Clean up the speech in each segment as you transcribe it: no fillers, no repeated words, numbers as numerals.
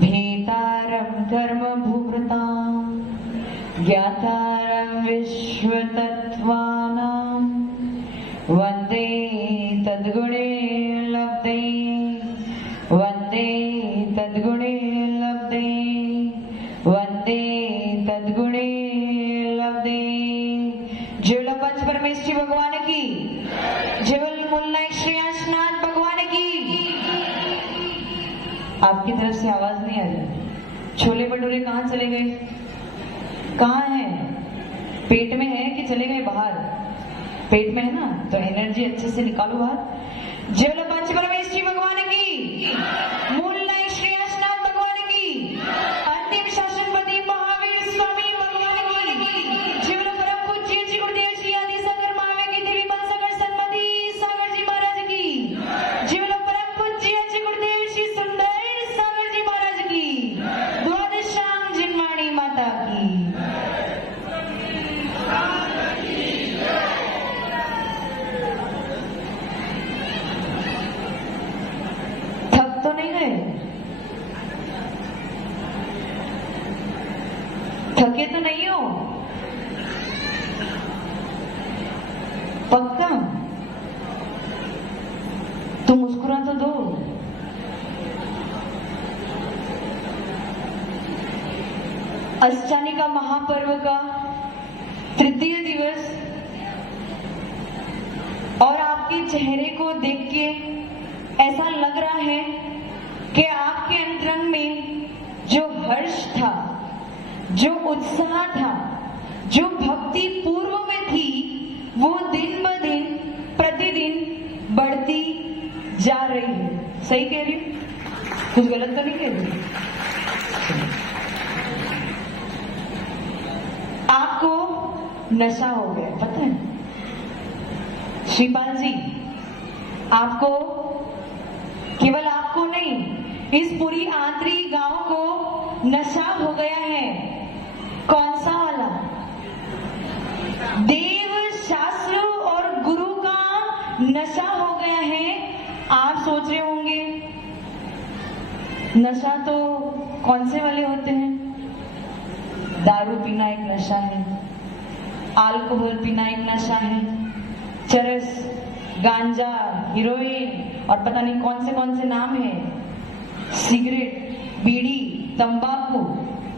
भेतारं कर्मभूभृतां ज्ञातारं विश्वतत्त्वानां वन्दे तद्गुणे लब्धे वन्दे तद्गुणे लब्धे वन्दे तद्गुणे लब्धे। जुल पंच परमेश्वरी भगवान की, जुल मुल्ला श्रेयांशनाथ भगवान की। आपकी तरफ से आवाज नहीं आ रही। छोले भटूरे कहाँ चले गए? कहाँ हैं? पेट में है कि चले गए बाहर? पेट में है ना, तो एनर्जी अच्छे से निकालो बाहर। जय पंच परमेश्वरी भगवान की, मूल नायक श्रेयांशनाथ भगवान की, अंतिम शासनपति महावीर स्वामी भगवान की, जय परम पूज्य श्री गुरुदेव श्री आदि शंकर महावीर की देवी बन सागर सन्मति सागर जी महाराज की, जय परम पूज्य श्री गुरुदेव श्री सुंदर सागर जी महाराज की, द्वादशांग जिनवाणी माता की। तो नहीं गए? थके तो नहीं हो? पक्का? तो मुस्कुरा तो दो। अष्टमी का महापर्व का तृतीय दिवस और आपके चेहरे को देख के ऐसा लग रहा है कि आपके अंतरंग में जो हर्ष था, जो उत्साह था, जो भक्ति पूर्व में थी, वो दिन ब दिन प्रतिदिन बढ़ती जा रही है। सही कह रही हूं? कुछ गलत तो नहीं कह रही? आपको नशा हो गया, पता है श्रीपाल जी? आपको, केवल आपको नहीं, इस पूरी आंतरी गांव को नशा हो गया है। कौन सा वाला? देव शास्त्र और गुरु का नशा हो गया है। आप सोच रहे होंगे नशा तो कौन से वाले होते हैं? दारू पीना एक नशा है, अल्कोहल पीना एक नशा है, चरस, गांजा, हीरोइन और पता नहीं कौन से नाम है, सिगरेट, बीड़ी, तंबाकू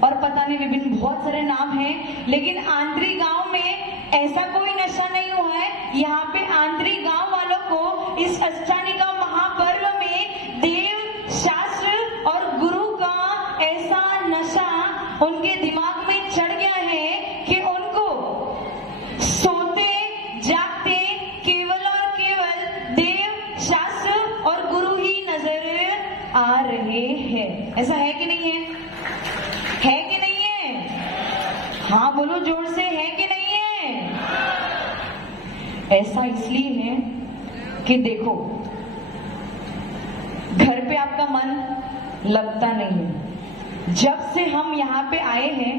और पता नहीं विभिन्न बहुत सारे नाम हैं। लेकिन आंतरी गांव में ऐसा कोई नशा नहीं हुआ है। यहाँ पे आंतरी गांव वालों को इस अष्टमी का महापर्व में देव शास्त्र और गुरु का ऐसा नशा उनके दिमाग में चढ़ गया है कि उनको सोते जागते केवल और केवल देव शास्त्र और गुरु ही नजर आ रहे हैं। ऐसा है कि नहीं है? है कि नहीं है? हाँ बोलो जोर से, है कि नहीं है? ऐसा इसलिए है कि देखो, घर पे आपका मन लगता नहीं है। जब से हम यहाँ पे आए हैं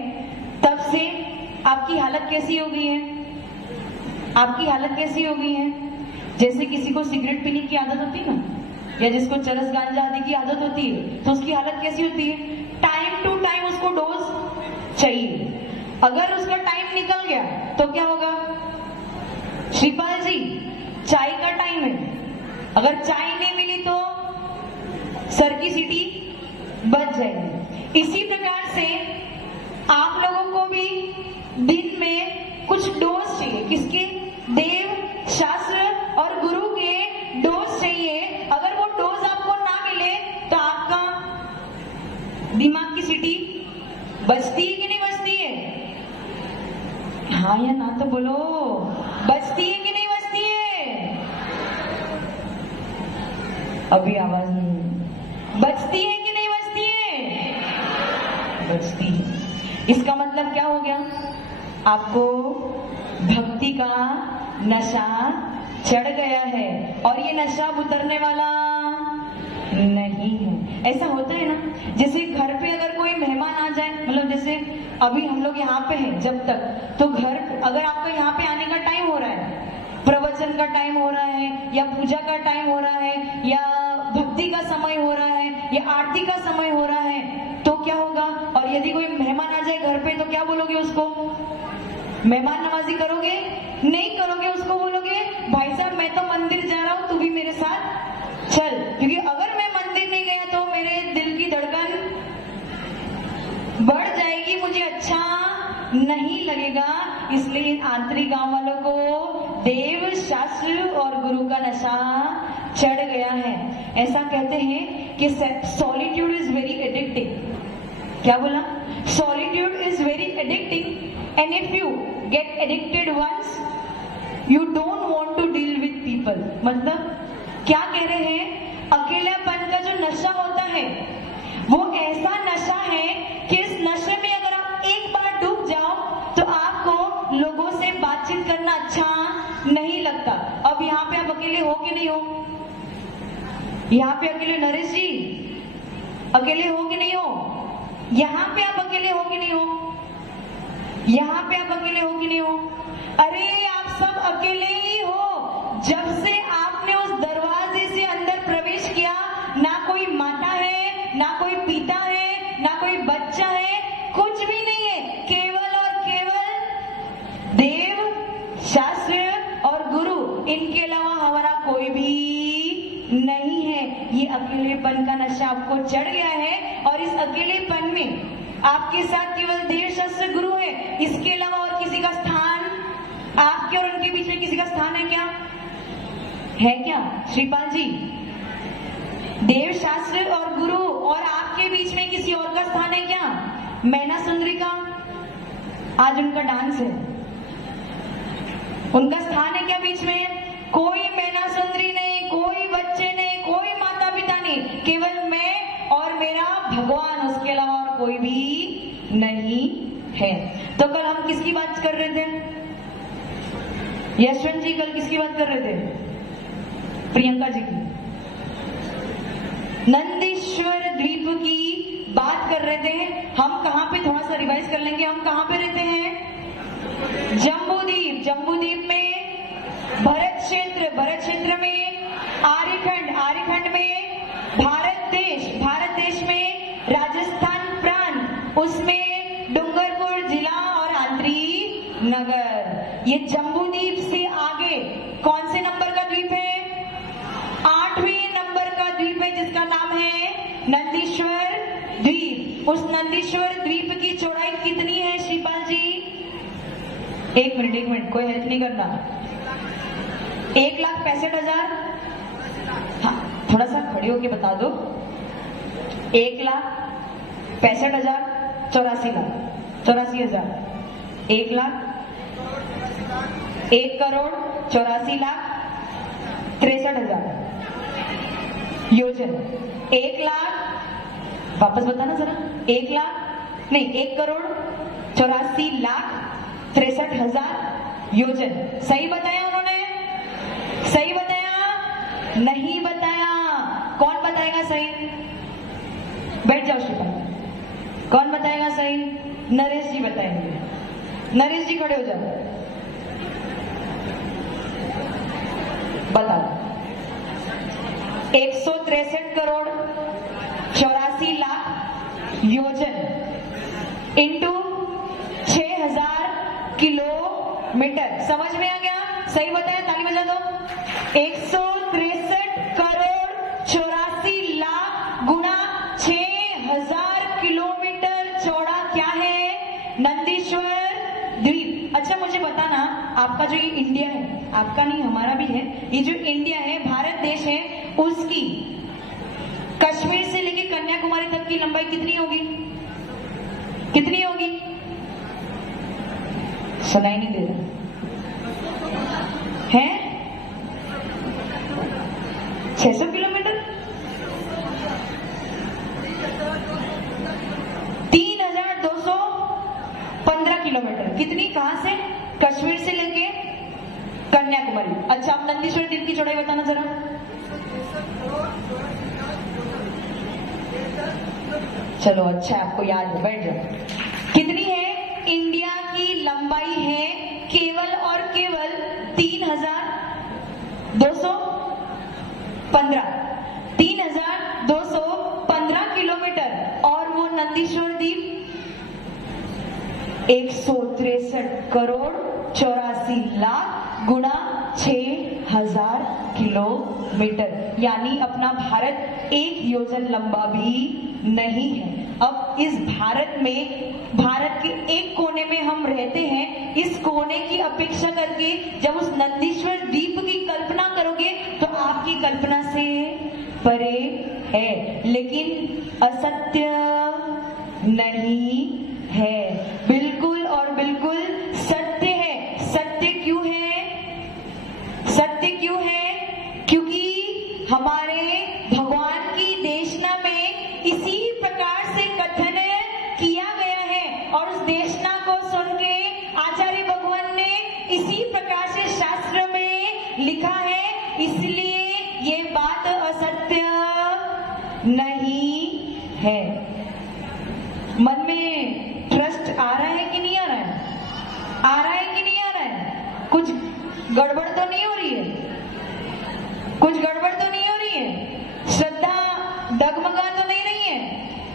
तब से आपकी हालत कैसी हो गई है? आपकी हालत कैसी हो गई है? जैसे किसी को सिगरेट पीने की आदत होती है ना, या जिसको चरस गांजा आदि की आदत होती है, तो उसकी हालत कैसी होती है? टाइम टू टाइम उसको डोज चाहिए। अगर उसका टाइम निकल गया तो क्या होगा? श्रीपाल जी, चाय का टाइम है, अगर चाय नहीं मिली तो सर की सीटी बज जाएगी। इसी प्रकार से आप लोगों को भी दिन में कुछ डोज चाहिए। किसके? देव शास्त्र और गुरु के डोज चाहिए। अगर वो डोज आपको ना मिले तो आपका दिमाग की सीटी बजती है कि नहीं बजती है? हाँ या ना तो बोलो, बजती है कि नहीं बजती है? अभी आवाज नहीं है। बजती है कि नहीं बजती है? बजती है। इसका मतलब क्या हो गया? आपको भक्ति का नशा चढ़ गया है और ये नशा उतरने वाला नहीं है। ऐसा होता है ना, जैसे घर पे अगर कोई मेहमान आ जाए, मतलब जैसे अभी हम लोग यहाँ पे हैं जब तक, तो घर अगर आपका यहाँ पे आने का टाइम हो रहा है, प्रवचन का टाइम हो रहा है या पूजा का टाइम हो रहा है या भक्ति भक्ति का समय हो रहा है या आरती का समय हो रहा है तो क्या होगा? और यदि कोई मेहमान आ जाए घर पे तो क्या बोलोगे उसको? मेहमान नवाजी करोगे? नहीं करोगे। उसको बोलोगे भाई साहब मैं तो मंदिर जा रहा हूं, तू भी मेरे साथ चल, क्योंकि अगर मैं मंदिर नहीं गया तो मेरे दिल की धड़कन बढ़ जाएगी, मुझे अच्छा नहीं लगेगा। इसलिए इन आंतरिक गांव वालों को देव शास्त्र और गुरु का नशा चढ़ गया है। ऐसा कहते हैं कि सॉलिट्यूड इज वेरी एडिक्टिंग। क्या बोला? Solitude is very addicting and if you get addicted once you don't want to deal with people. मतलब क्या कह रहे हैं? अकेलापन का जो नशा होता है वो ऐसा नशा है कि इस नशे में अगर आप एक बार डूब जाओ तो आपको लोगों से बातचीत करना अच्छा नहीं लगता। अब यहाँ पे आप अकेले हो कि नहीं हो? यहाँ पे अकेले नरेश जी अकेले हो कि नहीं हो? यहाँ पे आप अकेले हो कि नहीं हो? यहाँ पे आप अकेले हो कि नहीं हो? अरे आप सब अकेले ही हो। जब से आपने उस दरवाजे से अंदर प्रवेश किया, ना कोई माता है, ना कोई पिता है, ना कोई बच्चा है, कुछ भी नहीं है। केवल और केवल देव, शास्त्र और गुरु, इनके अलावा हमारा कोई भी नहीं है। ये अकेलेपन का नशा आपको चढ़ गया है और इस अकेलेपन में आपके साथ केवल देव, शास्त्र, गुरु है। इसके अलावा और किसी का स्थान, आपके और उनके बीच में किसी का स्थान है क्या? है क्या श्रीपाल जी? देव, शास्त्र और गुरु और आपके बीच में किसी और का स्थान है क्या? मैना सुंदरी का आज उनका डांस है, उनका स्थान है क्या बीच में? कोई मैना सुंदरी नहीं, कोई बच्चे नहीं, कोई माता पिता नहीं, केवल मैं और मेरा भगवान, उसके अलावा और कोई भी नहीं है। तो कल हम किसकी बात कर रहे थे? यशवंत जी कल किसकी बात कर रहे थे? प्रियंका जी की। नंदीश्वर द्वीप की बात कर रहे थे। हम कहां पे, थोड़ा सा रिवाइज कर लेंगे, हम कहां पे रहते हैं? जम्बूद्वीप। जम्बूद्वीप में भरत क्षेत्र, भरत क्षेत्र में आर्यखंड, आर्यखंड में भारत देश, भारत देश में राजस्थान प्रांत, उसमें डूंगरपुर जिला और आंतरी नगर। ये जम्बूद्वीप से आगे कौन से नंबर का द्वीप है? 8वें नंबर का द्वीप है जिसका नाम है नंदीश्वर द्वीप। उस नंदीश्वर द्वीप की चौड़ाई कितनी है श्रीपाल जी? एक मिनट, कोई हेल्प नहीं करना। 1,65,000। हाँ, थोड़ा सा खड़े होके बता दो। 1,65,000, 84,00,000, 1,00,000, 1,84,63,63,000 योजन। 1,00,000, वापस बताना जरा। 1,00,000 नहीं, 1,84,63,000 योजन। सही बताया उन्होंने? सही बताया? नहीं बताया। कौन बताएगा सही? बैठ जाओ श्रीपाल। कौन बताएगा सही? नरेश जी बताएंगे। नरेश जी खड़े हो जाओ, बताओ। 163,84,00,000 योजन इंटू 6,000 किलोमीटर। समझ में आ गया? सही बताया, ताली बजा दो। 163,84,00,000 गुणा 6,000 किलोमीटर चौड़ा क्या है? नंदीश्वर द्वीप। अच्छा मुझे बताना, आपका जो ये इंडिया है, आपका नहीं हमारा भी है, ये जो इंडिया है, भारत देश है, उसकी कश्मीर से लेके कन्याकुमारी तक की लंबाई कितनी होगी? कितनी होगी? सुनाई नहीं दे रहा है? 600 किलोमीटर? 3,215 किलोमीटर। कितनी? कहां से? कश्मीर से लेके कन्याकुमारी। अच्छा, आप नंदीश्वर द्वीप की चौड़ाई बताना जरा। चलो अच्छा आपको याद है, बैठ जाओ। कितनी है? इंडिया की लंबाई है केवल और केवल 3,215। 3,000 नंदीश्वर द्वीप 163 करोड़ 84 लाख गुणा 6000 किलोमीटर, यानी अपना भारत 1 योजन लंबा भी नहीं है। अब इस भारत में, भारत के एक कोने में हम रहते हैं। इस कोने की अपेक्षा करके जब उस नंदीश्वर द्वीप की कल्पना करोगे तो आपकी कल्पना से परे है, लेकिन असत्य नहीं है, बिल्कुल और बिल्कुल सत्य है। सत्य क्यों है? सत्य क्यों है? क्योंकि हमारे भगवान की देशना में इसी प्रकार से कथन किया गया है और उस देशना को सुन के आचार्य भगवान ने इसी प्रकार से शास्त्र में लिखा है, इसलिए ये बात असत्य नहीं है। मन में ट्रस्ट आ रहा है कि नहीं आ रहा है? आ रहा है कि नहीं आ रहा है? कुछ गड़बड़ तो नहीं हो रही है? कुछ गड़बड़ तो नहीं हो रही है? श्रद्धा डगमगा तो नहीं रही है?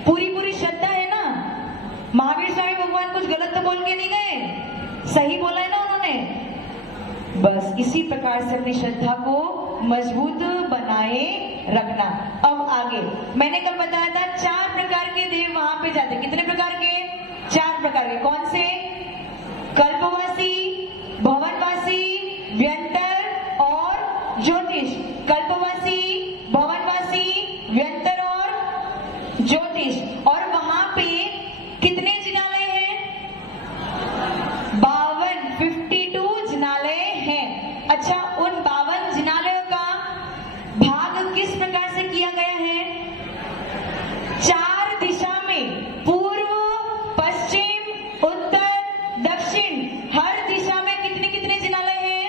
पूरी पूरी श्रद्धा है ना? महावीर स्वामी भगवान कुछ गलत तो बोल के नहीं गए, सही बोला है ना उन्होंने? बस इसी प्रकार से अपनी श्रद्धा को मजबूत बनाए रखना। अब आगे मैंने कल बताया था 4 प्रकार के देव वहां पे जाते। कितने प्रकार के? 4 प्रकार के। कौन से? कल्पवासी, भवनवासी, व्यंतर और ज्योतिष। कल्पवासी, भवनवासी, व्यंतर और ज्योतिष। और वहां पे कितने जिनालय हैं? 52 जिनालय हैं। अच्छा, उन 52 जिनालयों का भाग किस प्रकार से किया गया है? 4 दिशा में, पूर्व, पश्चिम, उत्तर, दक्षिण, हर दिशा में कितने कितने जिनालय हैं?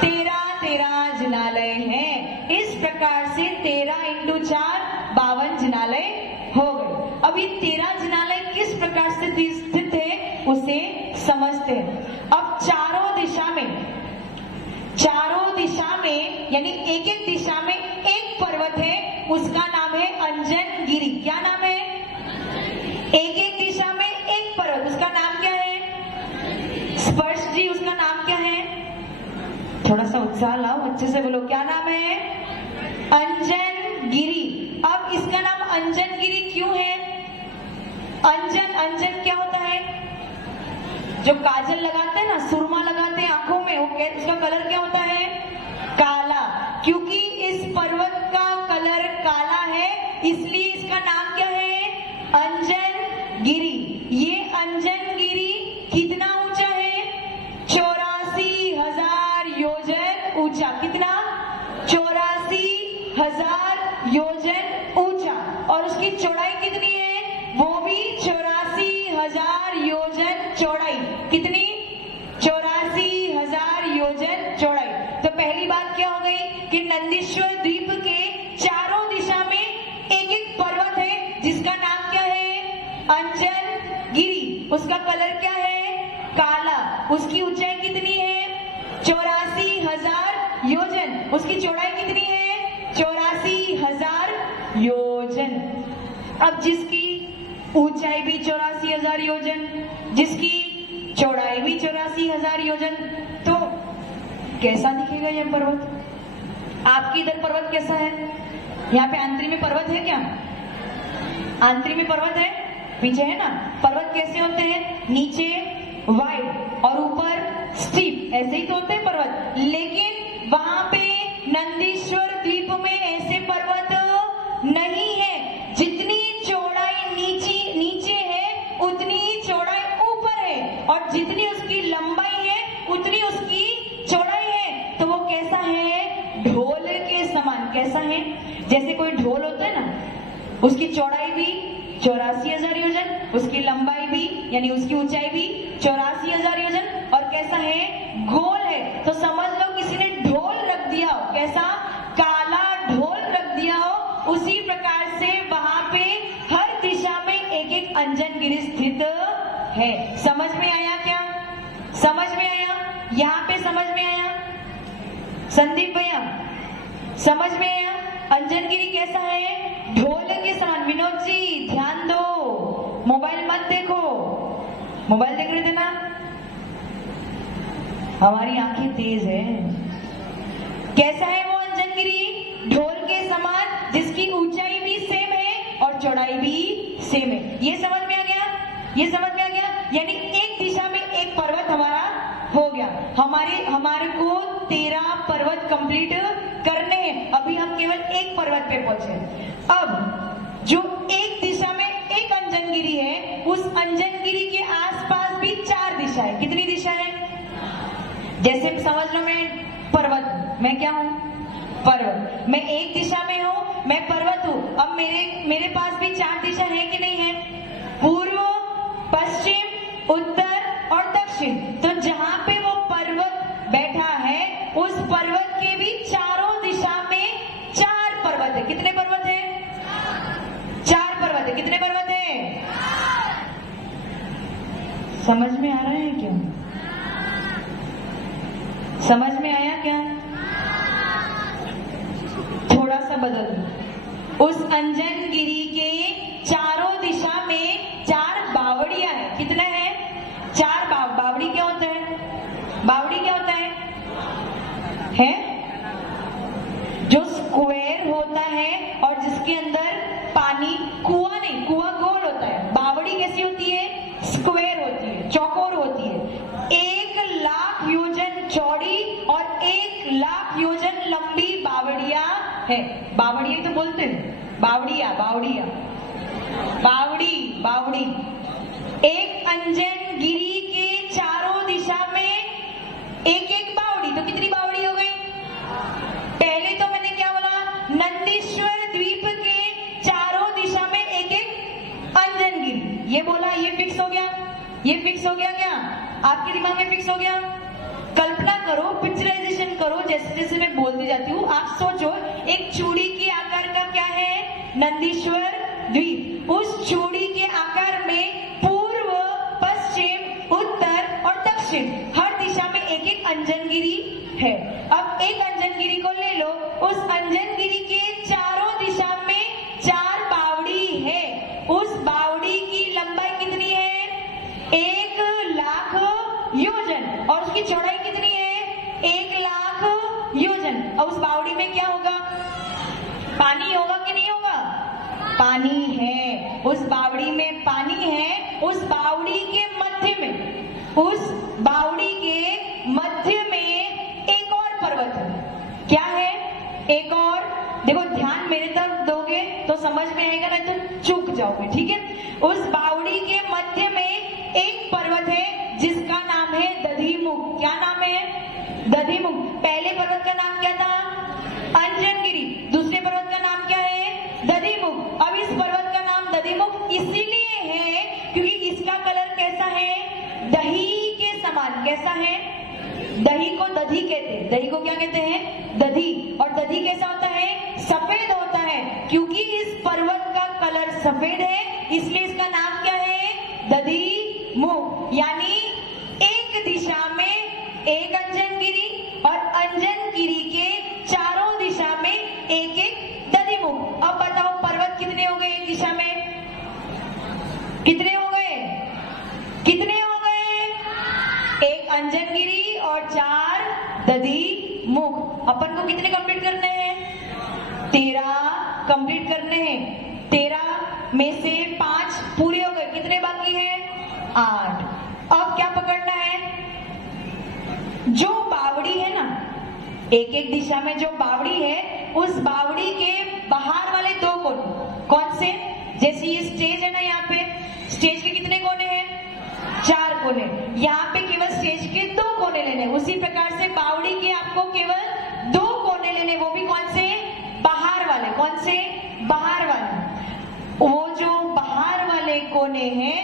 13 जिनालय हैं। इस प्रकार से 13 × 4 52 जिनालय हो गए। अब ये 13 जिनालय किस प्रकार से स्थित है उसे समझते हैं। अब चारों दिशा में यानी एक दिशा में एक पर्वत है, उसका नाम है अंजन गिरी। क्या नाम है? एक दिशा में एक पर्वत, उसका नाम क्या है? स्पर्श जी, उसका नाम क्या है? थोड़ा सा उत्साह लाओ, अच्छे से बोलो, क्या नाम है? अंजन गिरी। अब इसका नाम अंजन गिरी क्यों है? अंजन क्या होता है? जो काजल लगाते हैं ना, सुरमा लगाते हैं आंखों में, उसका कलर क्या होता है? काला। क्योंकि इस पर्वत का कलर काला है, इसलिए इसका नाम क्या है? अंजन गिरी। ये अंजन गिरी कितना ऊंचा है? 84,000 योजन ऊंचा। कितना? 84,000 योजन ऊंचा। और उसकी चौड़ाई कितनी है? वो भी 84,000 योजन चौड़ाई। कितनी? 84,000 योजन चौड़ाई। तो पहली बात क्या हो गई कि नंदीश्वर द्वीप के चारों दिशा में एक एक पर्वत है, जिसका नाम क्या है? अंजन गिरी। उसका कलर क्या है? काला। उसकी ऊंचाई कितनी है? 84,000 योजन। उसकी चौड़ाई कितनी है? 84,000 योजन। अब जिसकी ऊंचाई भी 84,000 योजन, जिसकी चौड़ाई भी 84,000 योजन, तो कैसा दिखेगा यह पर्वत? आपकी इधर पर्वत कैसा है? यहाँ पे आंतरी में पर्वत है क्या? आंतरी में पर्वत है, पीछे है ना? पर्वत कैसे होते हैं? नीचे वाइड और ऊपर स्टीप, ऐसे ही तो होते हैं पर्वत। लेकिन वहां पे नंदीश्वर द्वीप में ऐसे पर्वत नहीं है। जितनी चौड़ाई नीचे है, उतनी ही चौड़ाई ऊपर है, और जितनी उसकी लंबाई है उतनी उसकी चौड़ाई है। तो वो कैसा है? ढोल के समान। कैसा है? जैसे कोई ढोल होता है ना, उसकी चौड़ाई भी 84,000 योजन, उसकी लंबाई भी यानी उसकी ऊंचाई भी 84,000 योजन, और कैसा है? गोल है। तो समझ लो किसी ने ढोल रख दिया हो। कैसा? काला ढोल रख दिया हो। उसी प्रकार से वहां पे हर दिशा में एक एक अंजन गिरी स्थित है। समझ में आया क्या? समझ में आया? यहाँ पे समझ में आया? संदीप भैया समझ में आया? अंजन गिरी कैसा है? ढोल के समान। विनोद जी ध्यान दो, हमारी आंखें तेज है। कैसा है वो अंजनगिरी? ढोल के समान, जिसकी ऊंचाई भी सेम है और चौड़ाई भी सेम है। ये समझ में आ गया? ये समझ में आ गया? यानी एक दिशा में एक पर्वत हमारा हो गया। हमारे को 13 पर्वत कंप्लीट करने हैं। अभी हम केवल एक पर्वत पे पहुंचे। अब जो एक दिशा में एक अंजनगिरी है, उस अंजनगिरी के आसपास भी 4 दिशा है। कितनी दिशा है? जैसे समझ लो मैं पर्वत, मैं क्या हूं? पर्वत। मैं एक दिशा में हूं, मैं पर्वत हूं। अब मेरे पास भी 4 दिशा है कि नहीं है? पूर्व, पश्चिम, उत्तर और दक्षिण। तो जहां पे वो पर्वत बैठा है, उस पर्वत के भी चारों दिशा में 4 पर्वत है। कितने पर्वत है? 4 पर्वत है। कितने पर्वत है? समझ में आ रहा है क्या? समझ में आया क्या? थोड़ा सा बदल दो। उस अंजनगिरी के चारों दिशा में 4 बावड़ियां है। कितने हैं? 4 बावड़ी क्या होता है? बावड़ी क्या होता है? जो स्क्वायर होता है और जिसके अंदर पानी, कुआं नहीं, कुआं गोल होता है। बावड़ी कैसी होती है? स्क्वायर होती है, चौकोर होती है। 1 लाख योजन चौड़ी और 1 लाख योजन लंबी बावड़िया है। बावड़िया तो बोलते हैं, बावड़िया, बावड़िया, बावड़ी। एक अंजनगिरी के चारों दिशा में एक एक बावड़ी। तो कितनी बावड़ी हो गई? पहले तो मैंने क्या बोला? नंदीश्वर द्वीप के चारों दिशा में एक एक अंजनगिरी। ये बोला, ये फिक्स हो गया? ये फिक्स हो गया क्या? आपके दिमाग में फिक्स हो गया? कल्पना करो, पिक्चराइजेशन करो, जैसे जैसे मैं बोलती जाती हूँ आप सोचो। एक चूड़ी के आकार का क्या है? नंदीश्वर द्वीप। उस चूड़ी के आकार में पूर्व, पश्चिम, उत्तर और दक्षिण हर दिशा में एक एक अंजनगिरी है। अब एक अंजनगिरी को ले लो, उस अंजनगिरी के चारों दिशा में 4 बावड़ी है। उस बावड़ी की लंबाई कितनी है? 1 लाख योजन। और उसकी चौड़ाई कितनी है? 1 लाख योजन। और उस बावड़ी में क्या होगा? पानी होगा कि नहीं होगा? पानी है। उस बावड़ी में पानी है। उस बावड़ी के मध्य में, उस बावड़ी के मध्य में एक और पर्वत है। क्या है? एक और। देखो ध्यान मेरे तरफ दोगे तो समझ में आएगा, नहीं तो चूक जाओगे। ठीक है? उस बावड़ी के मध्य में एक पर्वत है जिसका नाम है दधिमुख। क्या नाम है? दधिमुख। पहले पर्वत का नाम क्या था? अंजनगिरी। दूसरे पर्वत का नाम क्या है? दधिमुख। अब इस पर्वत का नाम दधिमुख इसीलिए है क्योंकि इसका कलर कैसा है? दही के समान। कैसा है? दही को दधी कहते हैं। दही को क्या कहते हैं? दधी। और दधी कैसा होता है? सफेद होता है। क्योंकि इस पर्वत का कलर सफेद है इसलिए इसका नाम क्या है? दधिमुख। यानी एक दिशा में एक अंजनगिरी और अंजनगिरी के चारों दिशा में एक एक दधिमुख। अब बताओ पर्वत कितने हो गए एक दिशा में? कितने हो गए? कितने हो गए? एक अंजनगिरी और 4 दधिमुख। अपन को कितने कंप्लीट करने हैं? 13 कंप्लीट करने हैं। 13 में से 5 पूरे हो गए। कितने बाकी हैं? 8। अब क्या पकड़ना है? जो बावड़ी है ना, एक एक दिशा में जो बावड़ी है, उस बावड़ी के बाहर वाले 2 कोने कौन से? जैसे ये स्टेज है ना, यहाँ पे स्टेज के कितने कोने हैं? 4 कोने। यहाँ पे केवल स्टेज के 2 कोने लेने। उसी प्रकार से बावड़ी के आपको केवल 2 कोने लेने। वो भी कौन से? बाहर वाले। कौन से? बाहर वाले। वो जो बाहर वाले कोने हैं,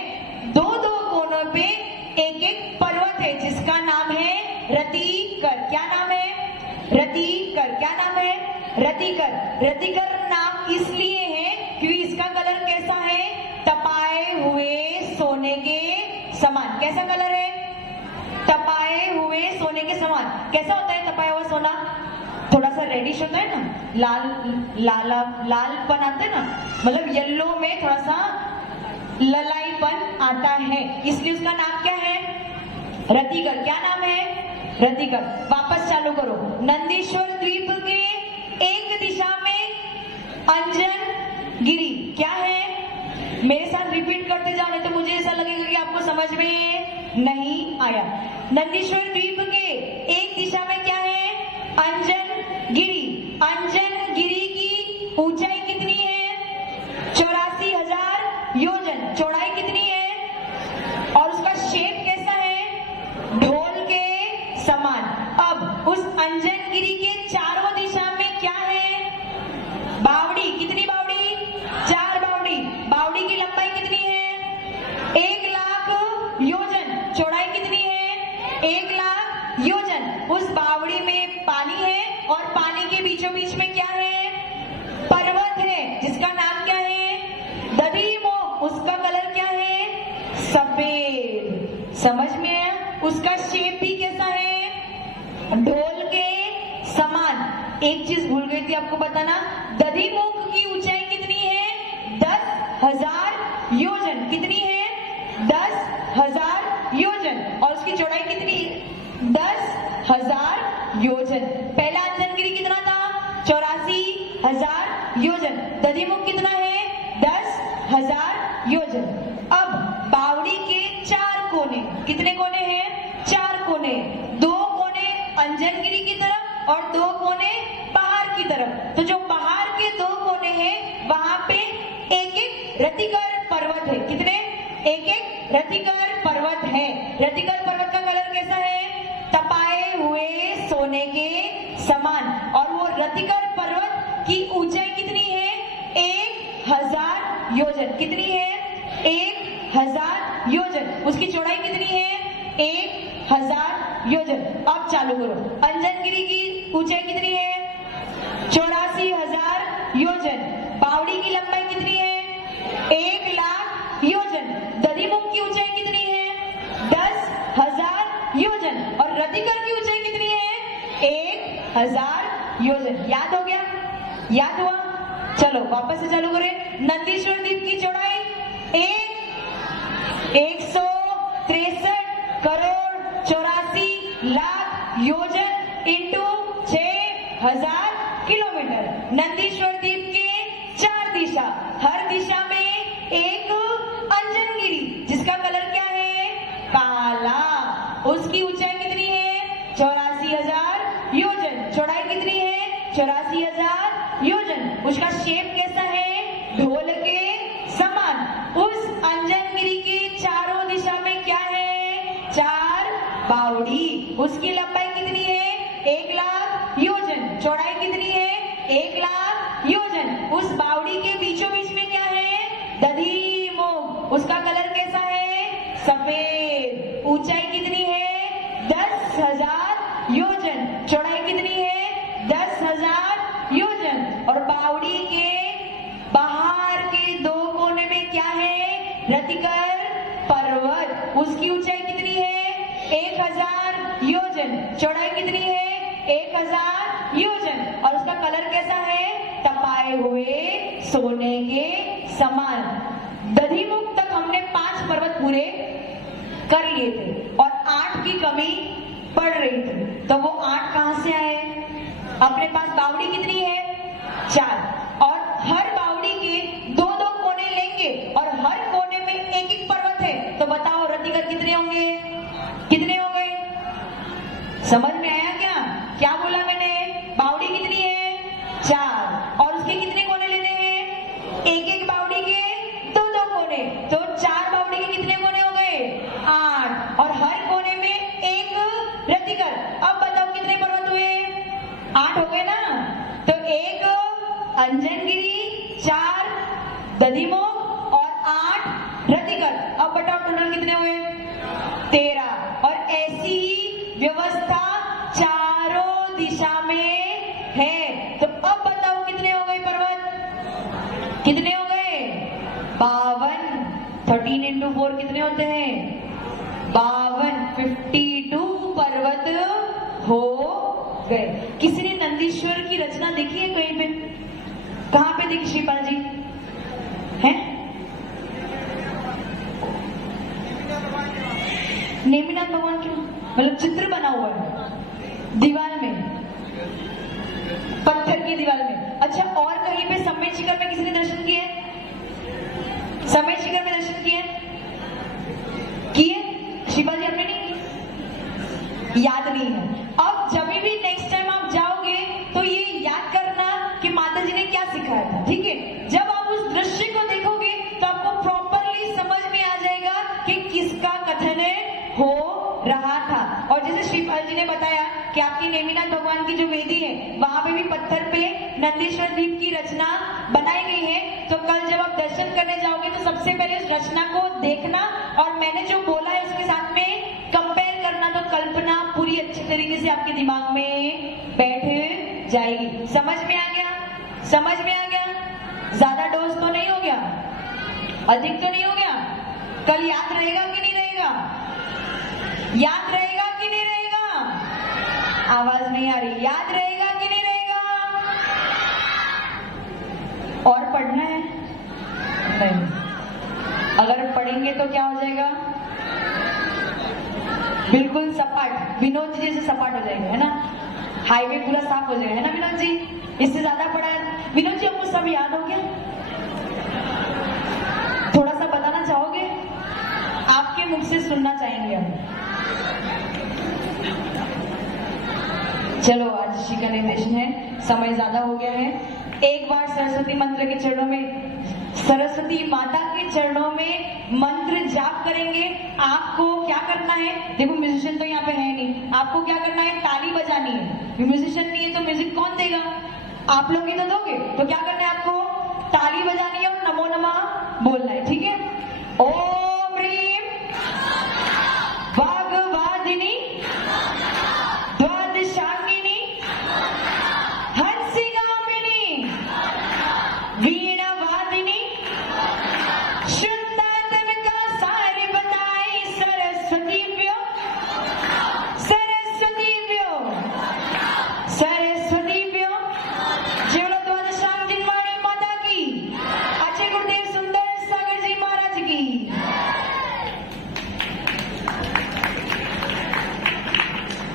2-2 कोनों पे एक एक पर्वत है जिसका नाम है रतिकर। क्या नाम है? रतिकर। क्या नाम है? रतिकर। रतिकर नाम इसलिए है क्योंकि इसका कलर कैसा है? तपाए हुए सोने के समान। कैसा कलर है? तपाए हुए सोने के समान। कैसा होता है तपाया हुआ सोना? थोड़ा सा रेडिश होता है ना, लालपन आता है ना, मतलब येलो में थोड़ा सा ललाईपन आता है, इसलिए उसका नाम क्या है? रतिकर। क्या नाम है? रतिकर। वापस चालू करो। नंदीश्वर द्वीप के एक दिशा में अंजन गिरी क्या है? मेरे साथ रिपीट करते जाओ, नहीं तो मुझे ऐसा लगेगा कि आपको समझ में नहीं आया। नंदीश्वर द्वीप के एक दिशा में क्या है? अंजन गिरी। अंजन गिरी की ऊंचाई कितनी है? 84,000 योजन। चौड़ाई कितनी है? और उसका शेप कैसा है? ढोल के समान। अब उस अंजन गिरी के चारों दिशा में क्या है? बावड़ी। कितनी बावड़ी? 4 बावड़ी। बावड़ी की लंबाई कितनी है? 1,00,000 योजन। चौड़ाई कितनी है? 1,00,000 योजन। उस बावड़ी में पानी है और पानी के बीचों बीच में क्या है? पर्वत है जिसका नाम क्या है? दधीमोख। उसका कलर क्या है? सफेद। समझ में आया? उसका शेप भी कैसा है? ढोल के समान। एक चीज भूल गई थी आपको बताना, दधीमोख की ऊंचाई कितनी है? 10,000 योजन। कितनी है? 10,000 योजन। और उसकी चौड़ाई कितनी? 10,000 योजन। पहला अंजनगिरी कितना था? 84,000 योजन। दधीमुख कितना है? 10,000 योजन। अब बावड़ी के 4 कोने। कितने कोने हैं? 4 कोने। 2 कोने अंजनगिरी की तरफ और 2 कोने बाहर की तरफ। तो जो बाहर के 2 कोने हैं वहां पे एक रतिकर पर्वत है। कितने? एक रतिकर पर्वत है। रतिकर पर्वत का कलर कैसा है? तपाए हुए सोने के समान। और वो रतिकर पर्वत की ऊंचाई कितनी है? 1,000 योजन। कितनी है? 1,000 योजन। उसकी चौड़ाई कितनी है? 1,000 योजन। अब चालू करो। अंजनगिरी की ऊंचाई कितनी है? 84,000 योजन। बावड़ी की लंबाई कितनी है? 1,00,000 योजन। दधीमुख की ऊंचाई कितनी है? 10,000 योजन। और रतिकर की ऊंचाई कितनी है? 1,000 योजन। याद हो गया? याद हुआ? चलो वापस से चालू करें। नंदीश्वर द्वीप की चौड़ाई 163 करोड़ 84 लाख योजन इंटू 6,000 किलोमीटर। नंदीश्वर द्वीप के 4 दिशा, हर दिशा में एक अंजनगिरी जिसका कलर क्या है? काला। उसकी ऊंचाई कितनी है? 84,000 योजन। चौड़ाई कितनी है? 84,000 योजन। उसका शेप कैसा है? ढोल के समान। उस अंजनगिरी की चारों दिशा में क्या है? 4 बावड़ी। उसकी लंबाई कितनी है? 1,00,000 योजन। चौड़ाई कितनी है? 1,00,000 योजन। उस बावड़ी के बीचों बीच में क्या है? दधीमुख। उसका कलर कैसा है? सफेद। ऊंचाई कितनी है? 10,000 योजन। चौड़ाई कितनी है? 10,000 योजन। और बावड़ी के बाहर के 2 कोने में क्या है? रतिकर पर्वत। उसकी ऊंचाई कितनी है? 1,000 योजन। चौड़ाई कितनी है? 1,000 योजन। और उसका कलर कैसा है? तपाए हुए सोने के समान। दधीमुख तक हमने 5 पर्वत पूरे कर लिए थे और 8 की कमी पड़ रही थी। तो वो 8 कहां से आए? अपने पास बावड़ी कितनी है? 4। और हर बावड़ी के 2-2 कोने लेंगे और हर कोने में एक-एक पर्वत है। तो बताओ रतिकर कितने होंगे? कितने हो गए? समझ में आया क्या? क्या बोला मैंने? बावड़ी कितनी है? 4। और उसके कितने कोने लेने हैं? एक-एक बावड़ी के 2-2 कोने। तो 4 बावड़ी के कितने कोने हो गए? 8। और हर कोने में एक रतिकर। अब बताओ कितने पर्वत हुए? 8 हो गए ना? तो 1 अंजनगिरी, 4 दधीमुख और 8 रतिकर। अब बताओ टोटल कितने हुए? 13। और ऐसी ही व्यवस्था चारों दिशा में है। तो अब बताओ कितने हो गए पर्वत? कितने हो गए? 52। 13 into 4 कितने होते हैं? 52। 52 पर्वत हो गए। किसी ने नंदीश्वर की रचना देखी है कहीं पे? कहां पे देखी शिवपाल जी? हैं? नेमिनाथ भगवान की मतलब चित्र बना हुआ है। दीवार में, पत्थर की दीवार में। अच्छा, और कहीं पे समेत शिखर में किसी ने दर्शन किए? समेत शिखर में दर्शन किए? शिवाजी आपने नहीं किए? याद नहीं है। अब जब भी नेक्स्ट टाइम आप जाओगे तो ये याद करना कि माता जी ने क्या सिखाया था, ठीक है? जब आप उस दृश्य को देखोगे तो आपको प्रॉपरली समझ में आ जाएगा कि किसका कथन हो रहा था। और जैसे श्रीपाल जी ने बताया कि आपकी नेमिनाथ भगवान की जो वेदी है वहां पे भी पत्थर पे नंदीश्वर द्वीप की रचना बनाई गई है। तो कल जब आप दर्शन करने जाओगे तो सबसे पहले उस रचना को देखना और मैंने जो बोला है उसके साथ में कंपेयर करना, तो कल्पना पूरी अच्छी तरीके से आपके दिमाग में बैठ जाएगी। समझ में आ गया? समझ में आ गया? ज्यादा डोज तो नहीं हो गया? अधिक तो नहीं हो गया? कल याद रहेगा कि नहीं रहेगा? याद रहेगा कि नहीं रहेगा? आवाज नहीं आ रही। याद रहेगा कि नहीं रहेगा? और पढ़ना है? नहीं। अगर पढ़ेंगे तो क्या हो जाएगा? बिल्कुल सपाट, विनोद जी जैसे सपाट हो जाएंगे, है ना? हाईवे पूरा साफ हो जाएगा, है ना विनोद जी? इससे ज्यादा पढ़ा है विनोद जी, आपको सब याद हो गया? थोड़ा सा बताना चाहोगे? आपके मुख से सुनना चाहेंगे हम। चलो, आज श्री का निर्देशन है, समय ज्यादा हो गया है। एक बार सरस्वती मंत्र के चरणों में, सरस्वती माता के चरणों में मंत्र जाप करेंगे। आपको क्या करना है? देखो, म्यूजिशियन तो यहाँ पे है नहीं, आपको क्या करना है? ताली बजानी है। म्यूजिशियन नहीं है तो म्यूजिक कौन देगा? आप लोग ही तो दोगे। तो क्या करना है आपको? ताली बजानी है और नमो नमः बोलना है, ठीक है? ओम